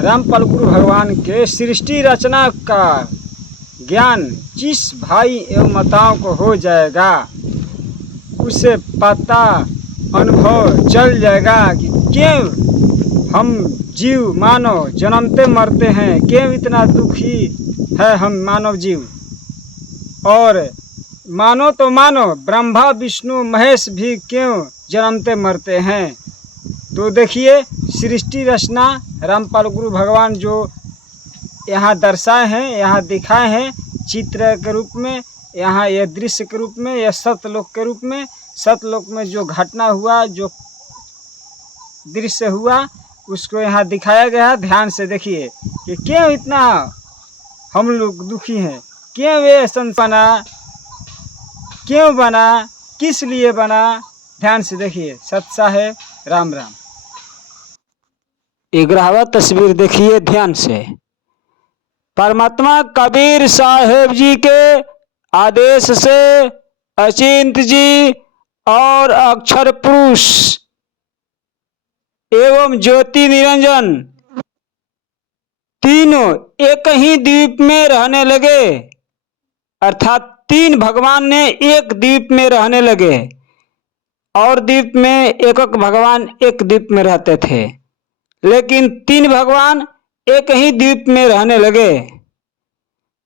रामपाल गुरु भगवान के सृष्टि रचना का ज्ञान जिस भाई एवं माताओं को हो जाएगा उसे पता अनुभव चल जाएगा कि क्यों हम जीव मानव जन्मते मरते हैं, क्यों इतना दुखी है हम मानव जीव। और मानो तो मानो ब्रह्मा विष्णु महेश भी क्यों जन्मते मरते हैं। तो देखिए सृष्टि रचना रामपाल गुरु भगवान जो यहाँ दर्शाए हैं, यहाँ दिखाए हैं चित्र के रूप में, यहाँ यह दृश्य के रूप में, यह सतलोक के रूप में। सतलोक में जो घटना हुआ, जो दृश्य हुआ, उसको यहाँ दिखाया गया है। ध्यान से देखिए कि क्यों इतना हम लोग दुखी हैं, क्यों वे संसार बना, क्यों बना, किस लिए बना। ध्यान से देखिए। सत्सा है। राम राम। 11वां तस्वीर देखिए ध्यान से। परमात्मा कबीर साहेब जी के आदेश से अचिंत जी और अक्षर पुरुष एवं ज्योति निरंजन तीनों एक ही द्वीप में रहने लगे, अर्थात 3 भगवान ने एक द्वीप में रहने लगे। और द्वीप में एक भगवान एक द्वीप में रहते थे, लेकिन 3 भगवान एक ही द्वीप में रहने लगे।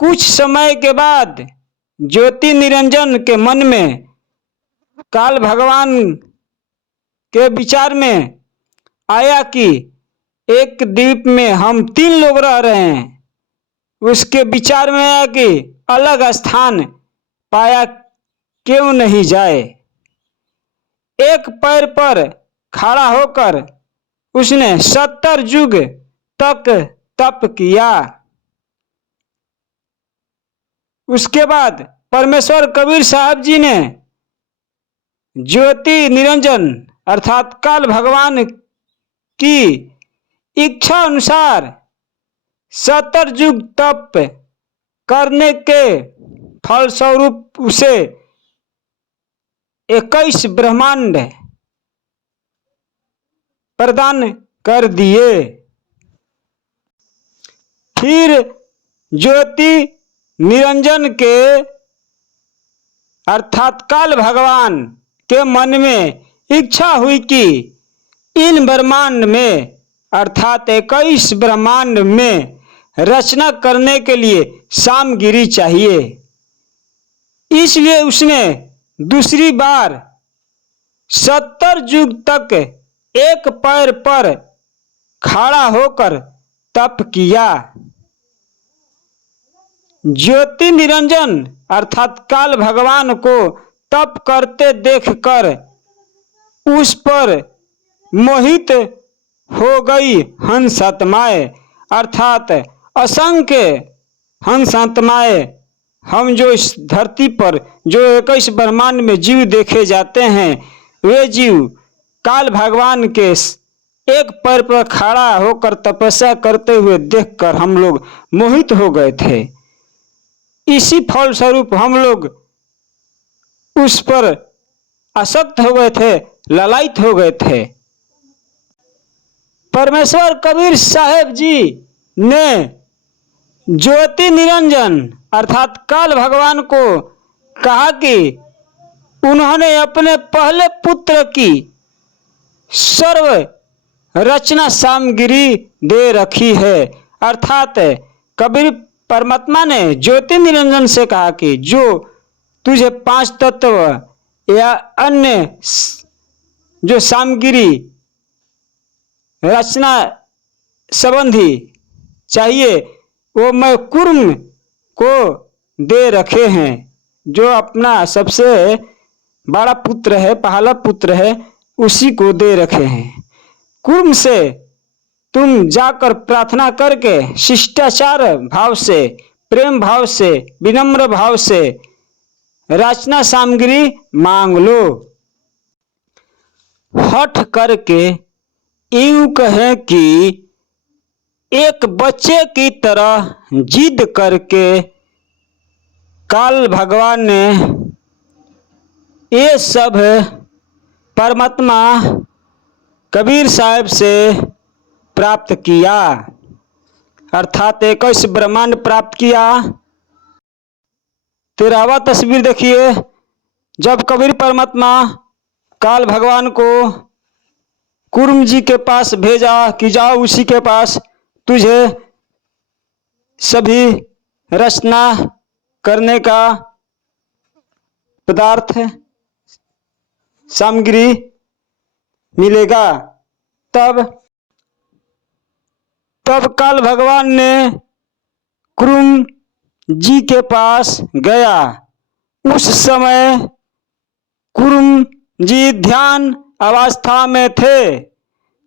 कुछ समय के बाद ज्योति निरंजन के मन में काल भगवान के विचार में आया कि एक द्वीप में हम 3 लोग रह रहे हैं। उसके विचार में आया कि अलग स्थान पाया क्यों नहीं जाए। एक पैर पर खड़ा होकर उसने 70 युग तक तप किया। उसके बाद परमेश्वर कबीर साहब जी ने ज्योति निरंजन अर्थात काल भगवान की इच्छा अनुसार 70 युग तप करने के फलस्वरूप उसे 21 ब्रह्मांड प्रदान कर दिए। फिर ज्योति निरंजन के अर्थात काल भगवान के मन में इच्छा हुई कि इन ब्रह्मांड में अर्थात 21 ब्रह्मांड में रचना करने के लिए सामग्री चाहिए। इसलिए उसने दूसरी बार 70 युग तक एक पैर पर खड़ा होकर तप किया। ज्योति निरंजन अर्थात काल भगवान को तप करते देखकर उस पर मोहित हो गई हंसात्माएं, अर्थात असंख्य हंसात्माएं। हम जो इस धरती पर जो 21 ब्रह्मांड में जीव देखे जाते हैं, वे जीव काल भगवान के एक पैर पर खड़ा होकर तपस्या करते हुए देखकर हम लोग मोहित हो गए थे। इसी फलस्वरूप हम लोग उस पर आसक्त हो गए थे, ललायित हो गए थे। परमेश्वर कबीर साहेब जी ने ज्योति निरंजन अर्थात काल भगवान को कहा कि उन्होंने अपने पहले पुत्र की सर्व रचना सामग्री दे रखी है। अर्थात कबीर परमात्मा ने ज्योति निरंजन से कहा कि जो तुझे 5 तत्व या अन्य जो सामग्री रचना संबंधी चाहिए वो मैं कुर्म को दे रखे हैं। जो अपना सबसे बड़ा पुत्र है, पहला पुत्र है, उसी को दे रखे हैं। कुर्म से तुम जाकर प्रार्थना करके शिष्टाचार भाव से, प्रेम भाव से, विनम्र भाव से रचना सामग्री मांग लो। हठ करके यूं कहें कि एक बच्चे की तरह जिद करके काल भगवान ने ये सब परमात्मा कबीर साहब से प्राप्त किया, अर्थात 21 ब्रह्मांड प्राप्त किया। 13वां तस्वीर देखिए, जब कबीर परमात्मा काल भगवान को कुर्म जी के पास भेजा कि जाओ उसी के पास तुझे सभी रचना करने का पदार्थ सामग्री मिलेगा, तब काल भगवान ने कुर्म जी के पास गया। उस समय कुर्म जी ध्यान अवस्था में थे।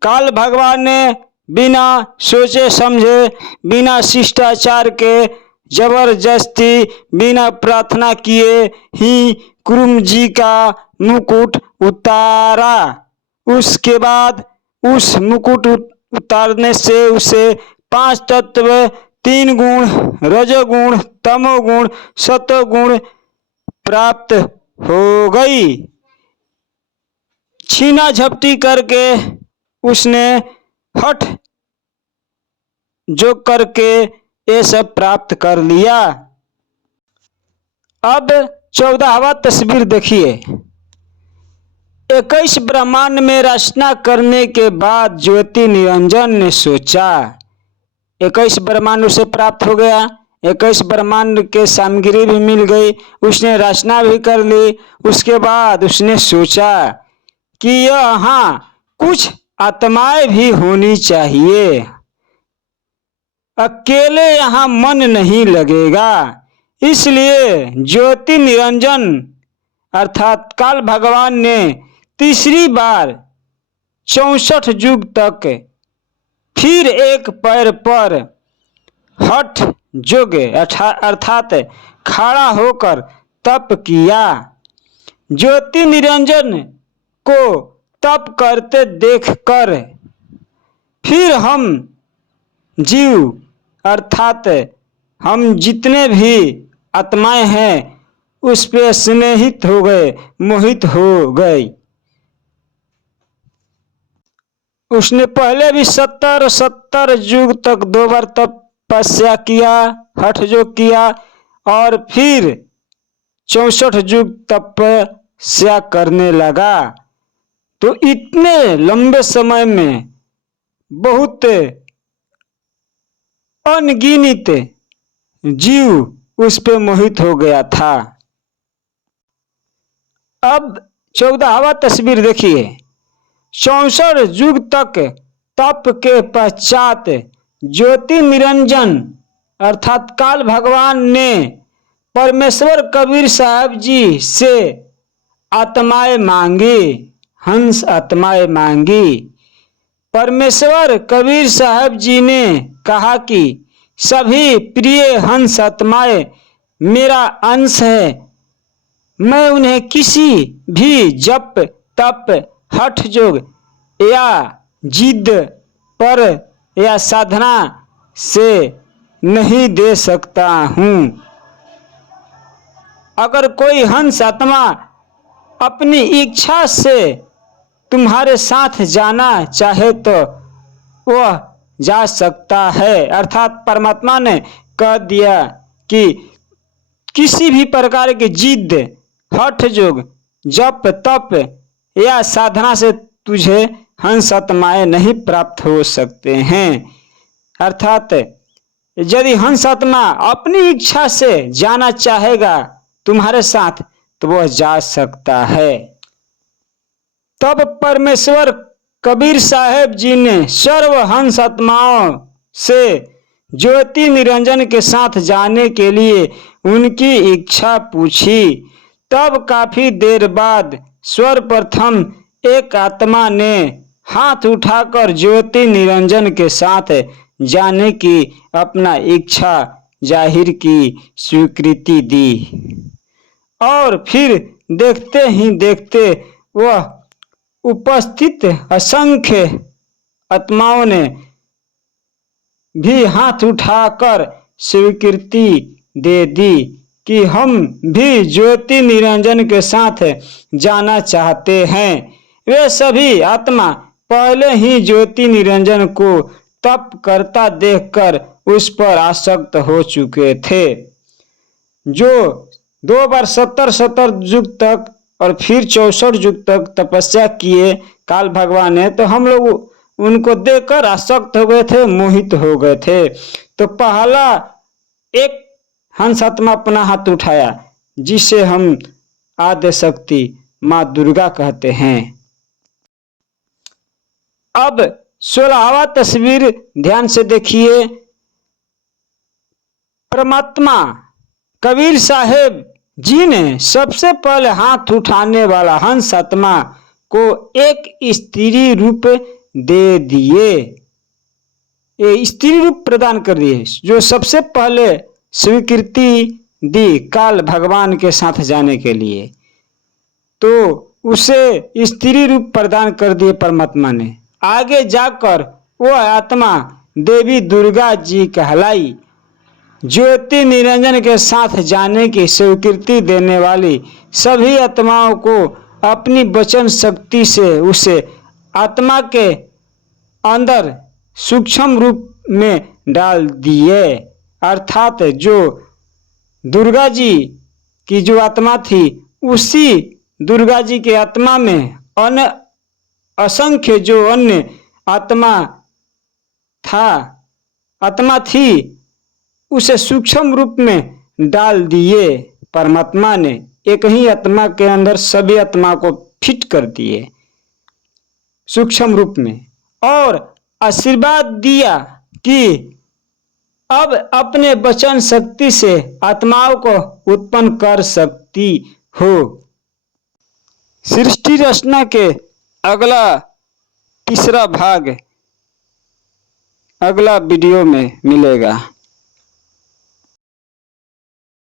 काल भगवान ने बिना सोचे समझे, बिना शिष्टाचार के, जबरदस्ती, बिना प्रार्थना किए ही कुर्म जी का मुकुट उतारा। उसके बाद उस मुकुट उतारने से उसे 5 तत्व, 3 गुण, रजोगुण, तमोगुण, सतोगुण प्राप्त हो गई। छीना झपटी करके उसने हठ जो करके ये सब प्राप्त कर लिया। अब 14वां तस्वीर देखिए। 21 ब्रह्मांड में रचना करने के बाद ज्योति निरंजन ने सोचा, 21 ब्रह्मांड उसे प्राप्त हो गया, 21 ब्रह्मांड के सामग्री भी मिल गई, उसने रचना भी कर ली। उसके बाद उसने सोचा कि यहाँ कुछ आत्माएं भी होनी चाहिए, अकेले यहाँ मन नहीं लगेगा। इसलिए ज्योति निरंजन अर्थात काल भगवान ने तीसरी बार 64 युग तक फिर एक पैर पर हठ जोग अर्थात खड़ा होकर तप किया। ज्योति निरंजन को तप करते देखकर फिर हम जीव अर्थात हम जितने भी आत्माएं हैं उस पे स्नेहित हो गए, मोहित हो गए। उसने पहले भी 70 युग तक 2 बार तपस्या किया, हठ योग किया, और फिर 64 युग तपस्या करने लगा। तो इतने लंबे समय में बहुत अनगिनत जीव उस पे मोहित हो गया था। अब 14वां तस्वीर देखिए। 64 युग तक तप के पश्चात ज्योति निरंजन अर्थात काल भगवान ने परमेश्वर कबीर साहब जी से आत्माएं मांगी, हंस आत्माएं मांगी। परमेश्वर कबीर साहब जी ने कहा कि सभी प्रिय हंस आत्माएं मेरा अंश है, मैं उन्हें किसी भी जप तप हठ योग या जिद पर या साधना से नहीं दे सकता हूँ। अगर कोई हंस आत्मा अपनी इच्छा से तुम्हारे साथ जाना चाहे तो वह जा सकता है। अर्थात परमात्मा ने कह दिया कि किसी भी प्रकार की जिद, हठ योग, जप तप या साधना से तुझे हंस आत्माएं नहीं प्राप्त हो सकते हैं। अर्थात यदि हंस आत्मा अपनी इच्छा से जाना चाहेगा तुम्हारे साथ तो वह जा सकता है। तब परमेश्वर कबीर साहब जी ने सर्व हंस आत्माओं से ज्योति निरंजन के साथ जाने के लिए उनकी इच्छा पूछी। तब काफी देर बाद सर्वप्रथम एक आत्मा ने हाथ उठाकर ज्योति निरंजन के साथ जाने की अपना इच्छा जाहिर की, स्वीकृति दी, और फिर देखते ही देखते वह उपस्थित असंख्य आत्माओं ने भी हाथ उठाकर स्वीकृति दे दी कि हम भी ज्योति निरंजन के साथ जाना चाहते हैं। वे सभी आत्मा पहले ही ज्योति निरंजन को तप करता देखकर उस पर आसक्त हो चुके थे। जो 2 बार 70 युग तक और फिर 64 युग तक तपस्या किए काल भगवान ने, तो हम लोग उनको देखकर आसक्त हो गए थे, मोहित हो गए थे। तो पहला एक हंस आत्मा अपना हाथ उठाया, जिसे हम आद्य शक्ति माँ दुर्गा कहते हैं। अब 16वां तस्वीर ध्यान से देखिए। परमात्मा कबीर साहेब जी ने सबसे पहले हाथ उठाने वाला हंस आत्मा को एक स्त्री रूप दे दिए, ये स्त्री रूप प्रदान कर दिए, जो सबसे पहले स्वीकृति दी काल भगवान के साथ जाने के लिए। तो उसे स्त्री रूप प्रदान कर दिए परमात्मा ने। आगे जाकर वह आत्मा देवी दुर्गा जी कहलाई। ज्योति निरंजन के साथ जाने की स्वीकृति देने वाली सभी आत्माओं को अपनी वचन शक्ति से उसे आत्मा के अंदर सूक्ष्म रूप में डाल दिए। अर्थात जो दुर्गा जी की जो आत्मा थी, उसी दुर्गा जी के आत्मा में अन्य असंख्य जो अन्य आत्मा थी, उसे सूक्ष्म रूप में डाल दिए परमात्मा ने। एक ही आत्मा के अंदर सभी आत्मा को फिट कर दिए सूक्ष्म रूप में, और आशीर्वाद दिया कि अब अपने वचन शक्ति से आत्माओं को उत्पन्न कर सकती हो। सृष्टि रचना के अगला तीसरा भाग अगला वीडियो में मिलेगा।